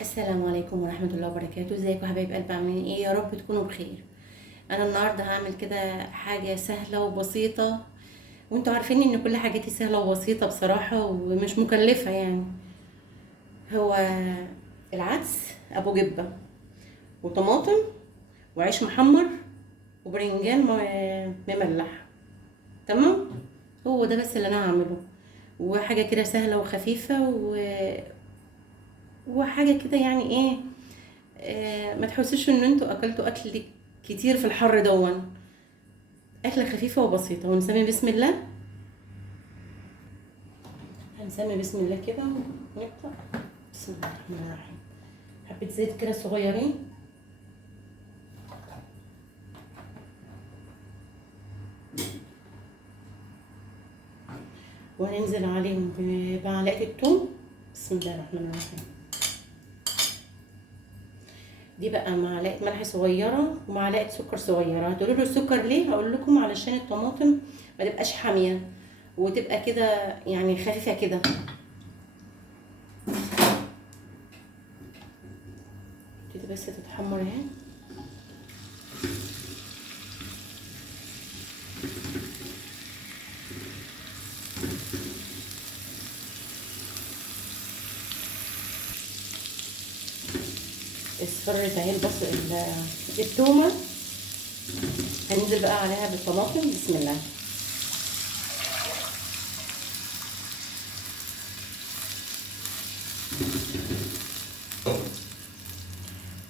السلام عليكم ورحمة الله وبركاته. ازيكم يا حبايب قلبي، عاملين ايه؟ يا رب تكونوا بخير. انا النهارده هعمل كده حاجة سهلة وبسيطة، وانتوا عارفين ان كل حاجاتي سهلة وبسيطة بصراحة ومش مكلفة يعني. هو العدس ابو جبة وطماطم وعيش محمر وبرنجان مملح. تمام، هو ده بس اللي انا هعمله، وحاجة كده سهلة وخفيفة وحاجة كده يعني ايه. ما تحسوش ان انتوا اكلتوا اكل كتير في الحر دون. اكله خفيفه وبسيطه، ونسمي بسم الله. هنسمي بسم الله كده ونبدا. بسم الله الرحمن الرحيم. حبه زيت كده صغيرين، وهننزل عليهم بمعلقه الثوم. بسم الله الرحمن الرحيم. دي بقى معلقه ملح صغيره ومعلقه سكر صغيره. هتقولوا له السكر ليه؟ هقول لكم علشان الطماطم ما تبقاش حاميه وتبقى كده يعني خفيفه كده. تبتدي بس تتحمر اهي. اصفرت اهي التومه. هننزل بقى عليها بالطماطم. بسم الله.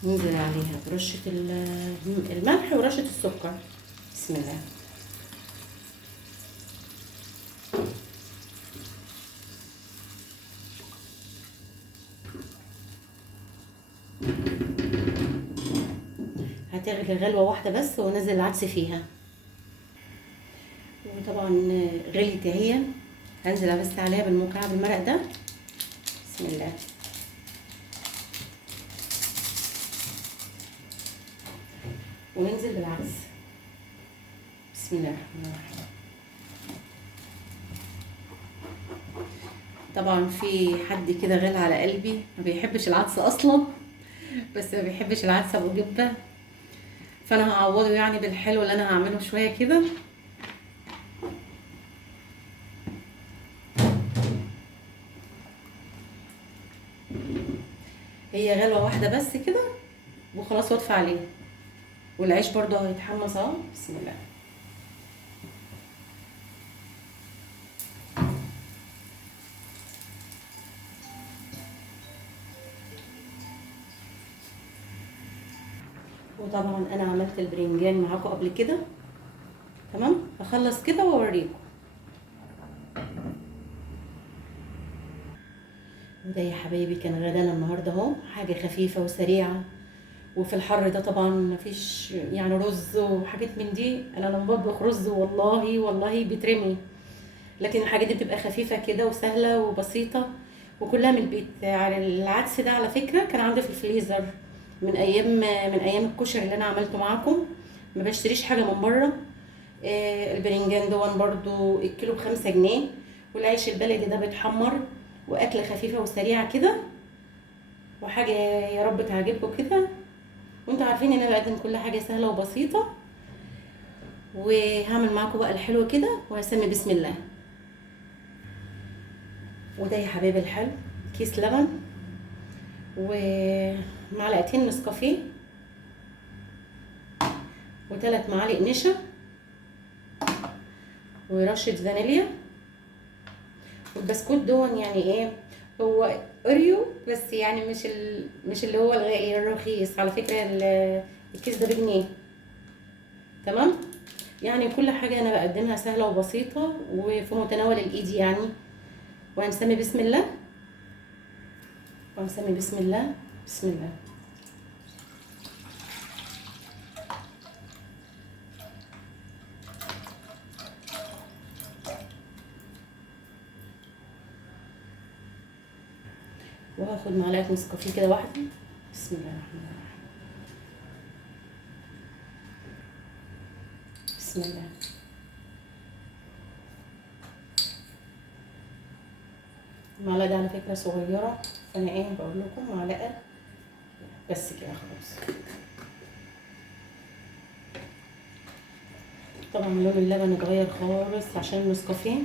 ننزل عليها برشة الملح ورشة السكر. بسم الله. هتغلي غلوة واحدة بس ونزل العدس فيها. وطبعا غليت اهي. هنزل بس عليها بالمكعب المرق ده. بسم الله. وننزل بالعدس. بسم الله الرحمن الرحيم. طبعا في حد كده غالي على قلبي ما بيحبش العدس اصلا، بس ما بيحبش العدس ابو جبه، فانا هعوضه يعني بالحلو اللي انا هعمله شويه كده. هي غلوه واحده بس كده وخلاص، واطفي عليه. والعيش برضه هيتحمص اهو. بسم الله. وطبعا انا عملت البرنجان معاكم قبل كده. تمام، هخلص كده واوريكم. وده يا حبايبي كان غدانا النهارده اهو، حاجه خفيفه وسريعه. وفي الحر ده طبعا مفيش يعني رز وحاجات من دي. انا لما بطبخ رز والله والله بيترمي، لكن الحاجات دي بتبقى خفيفه كده وسهله وبسيطه وكلها من البيت. على العدس ده على فكره كان عندي في الفريزر من ايام الكشري اللي انا عملته معاكم. ما بشتريش حاجه من بره. البرنجان دون برضو الكيلو ب5 جنيه. والعيش البلدي ده بيتحمر، واكله خفيفه وسريعه كده، وحاجه يا رب تعجبكم كده. وانتوا عارفين ان انا بقدم كل حاجه سهله وبسيطه. وهعمل معاكم بقى الحلو كده وهسمي بسم الله. وده يا حبايبي الحلو كيس لبن، ومعلقتين نسكافيه، و3 معالق نشا، ورشه فانيليا. والبسكوت دون يعني ايه؟ هو اوريو بس يعني مش اللي هو الغالي، الرخيص على فكره. الكيس ده ب1 جنيه. تمام، يعني كل حاجه انا بقدمها سهله وبسيطه وفي متناول الايد يعني. وهنسمي بسم الله. وهنسمي بسم الله. بسم الله. وهاخد معلقه نسكافيه كده واحده. بسم الله الرحمن الرحيم. بسم الله. المعلقه دي على فكره صغيره، فانا ايه بقول لكم معلقه بس كده خلاص. طبعا لون اللبن اتغير خالص عشان النسكافيه.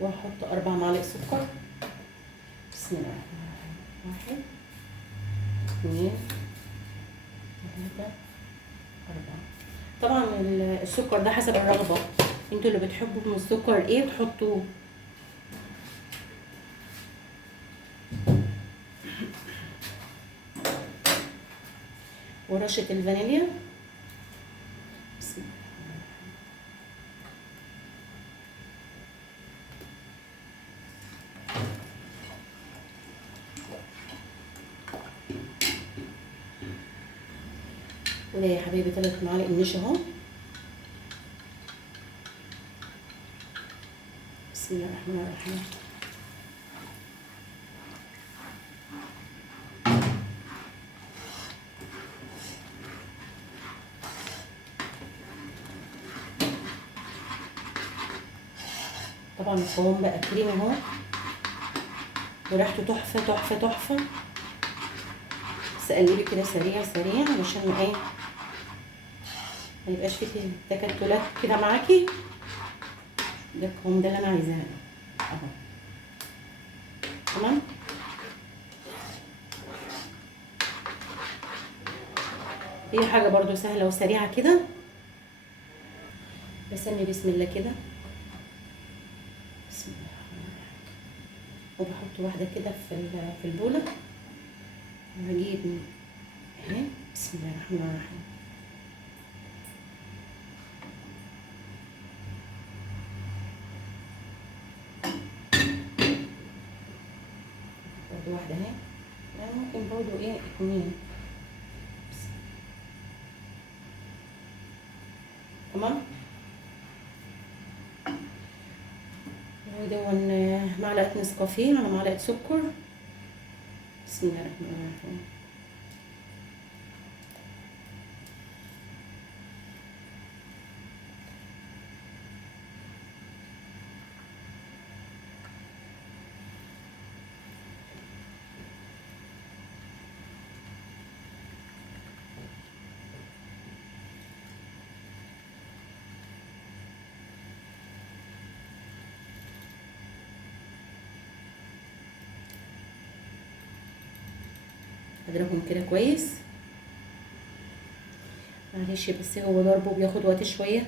وهحط 4 معالق سكر. بسم الله الرحمن الرحيم. 1 2 3 4. طبعا السكر ده حسب الرغبه، انتوا اللي بتحبوا من السكر ايه تحطوه. ورشه الفانيليا. بسم الله. وده يا حبيبي 3 معالق نشا اهو. بسم الله الرحمن الرحيم. طبعا القوام بقى كريمي اهو، وريحته تحفه تحفه تحفه. بس قلبي كده سريع سريع علشان ايه ما يبقاش فيه تكتلات كده معاكي. ده القوام ده اللي انا عايزاه اهو. تمام. هي حاجه برضو سهله وسريعه كده. بسمي بسم الله كده. بسم الله الرحمن الرحيم. وبحط واحده كده في البوله. وهجيب اهي. بسم الله الرحمن الرحيم. برضو واحده اهي، يعني ممكن برضو ايه 2. تمام. ودون معلقه نسكافيه على معلقه سكر. بسم الله الرحمن الرحيم. اضربهم كده كويس. معلش بس هو ضربه بياخد وقت شويه.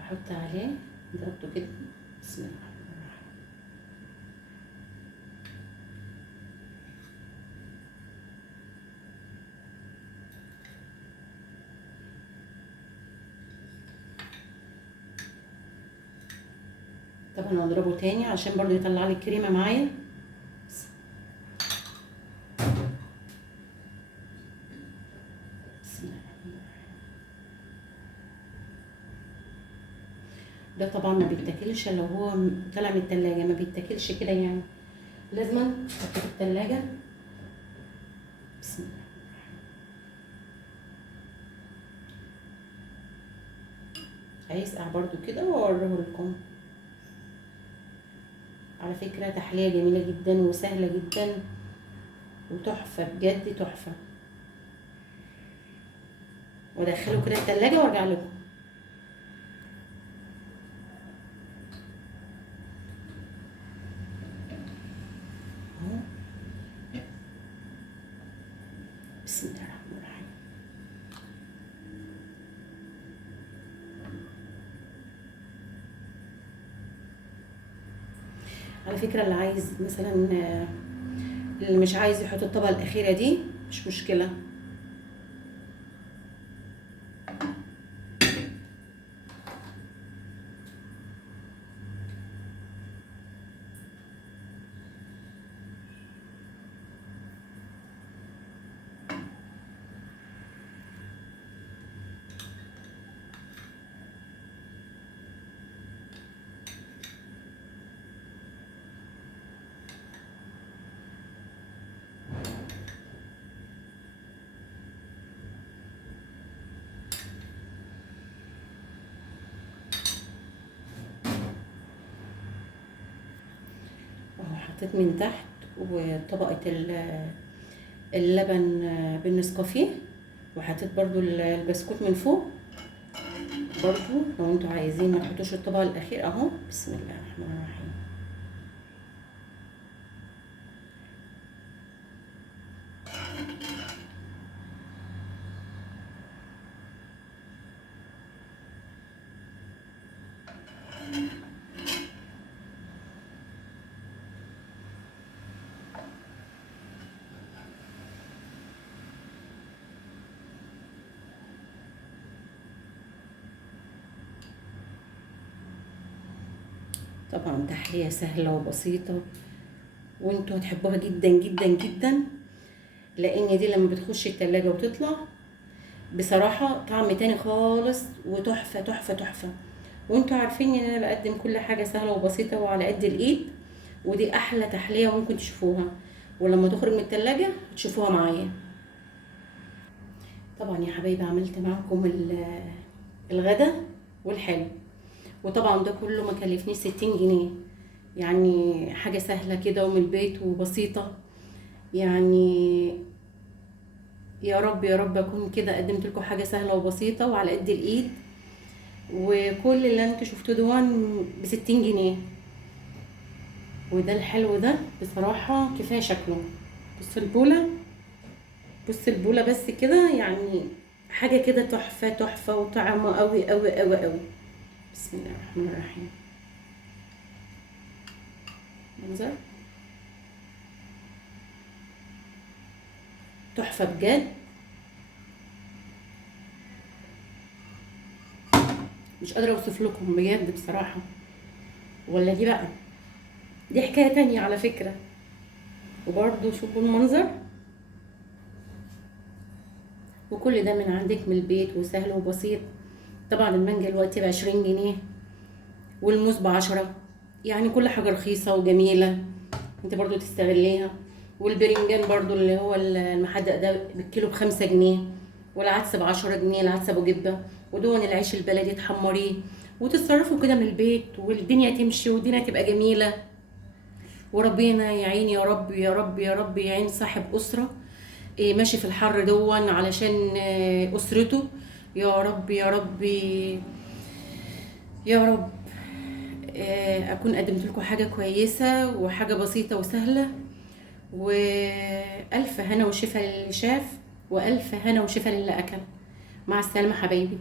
احط عليه ضربته كده. بسم الله الرحمن الرحيم. طبعا هضربه تاني عشان برضو يطلع لي الكريمه معايا. بسم الله الرحمن الرحيم. ده طبعا ما بيتاكلش لو هو طالع من التلاجة، ما بيتاكلش كده يعني، لازم تحطه في التلاجة. بسم الله. هيسقع برضو كده واوريه لكم. على فكرة تحلية جميلة جدا وسهلة جدا وتحفة بجد تحفة. وادخله كده التلاجة وارجع لكم. اهو. بسم الله الرحمن الرحيم. على فكرة اللي عايز مثلا اللي مش عايز يحط الطبقة الأخيرة دي مش مشكلة. اهو حطيت من تحت وطبقة اللبن بالنسكافيه، وحطيت برضو البسكوت من فوق. برضو لو انتوا عايزين ما تحطوش الطبقة الأخير اهو. بسم الله الرحمن الرحيم. طبعا تحلية سهلة وبسيطة، وانتوا هتحبوها جدا جدا جدا، لان دي لما بتخش التلاجة وتطلع بصراحة طعم تاني خالص وتحفة تحفة تحفة. وانتوا عارفين ان انا بقدم كل حاجة سهلة وبسيطة وعلى قد الايد، ودي احلى تحلية ممكن تشوفوها، ولما تخرج من التلاجة تشوفوها معايا. طبعا يا حبايبي عملت معاكم الغدا والحلو، وطبعا ده كله ما كلفنيش 60 جنيه. يعني حاجة سهلة كده ومن البيت وبسيطة. يعني يا رب يا رب اكون كده قدمت لكم حاجة سهلة وبسيطة وعلى قد الايد، وكل اللي انتوا شفتوه دون ب60 جنيه. وده الحلو ده بصراحة كفاية شكله. بصوا البولة، بص البولة بس كده، يعني حاجة كده تحفة تحفة وطعمه قوي قوي قوي قوي. بسم الله الرحمن الرحيم. منظر تحفة بجد. مش قادرة اوصف لكم بجد بصراحة. ولا دي بقى، دي حكاية تانية على فكرة. وبرضو شوفوا المنظر، وكل ده من عندك من البيت وسهل وبسيط. طبعا المانجا دلوقتي ب20 جنيه، والموز ب10. يعني كل حاجة رخيصة وجميلة، انت برضو تستغليها. والبرنجان برضو اللي هو المحدق ده بالكيلو ب5 جنيه، والعدس ب10 جنيه، العدس ابو جبة. ودون العيش البلدي تحمريه وتتصرفوا كده من البيت، والدنيا تمشي والدنيا تبقى جميلة. وربنا يعين يا رب يا رب يا رب، يعين صاحب أسرة ماشي في الحر دون علشان أسرته. يا رب يا رب يا رب. أكون قدمت لكم حاجة كويسة وحاجة بسيطة وسهلة. وألف هنا وشفا للي شاف، وألف هنا وشفا للي أكل. مع السلامة حبايبي.